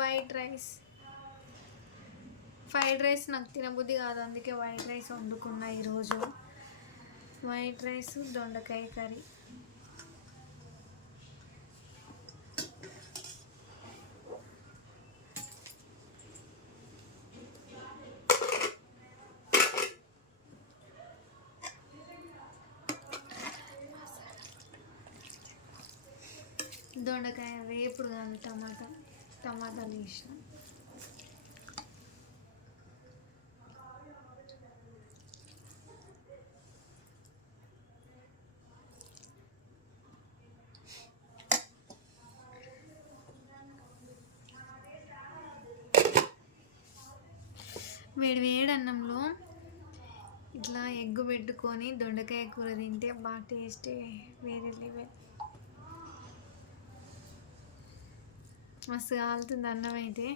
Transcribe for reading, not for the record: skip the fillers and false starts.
White rice. Fried rice నాకు తినబుద్ధి కాదు, అందుకే వైట్ రైస్ వండుకున్నా ఈరోజు. వైట్ రైస్ దొండకాయ కర్రీ. దొండకాయ వేపుడు కాదు, టమాటాలు వేసిన. వేడి వేడి అన్నంలో ఇట్లా ఎగ్గు పెట్టుకొని దొండకాయ కూర తింటే బాగా టేస్ట్ వేరే లెవెల్. మస్తు కాలుతుంది అన్నం అయితే.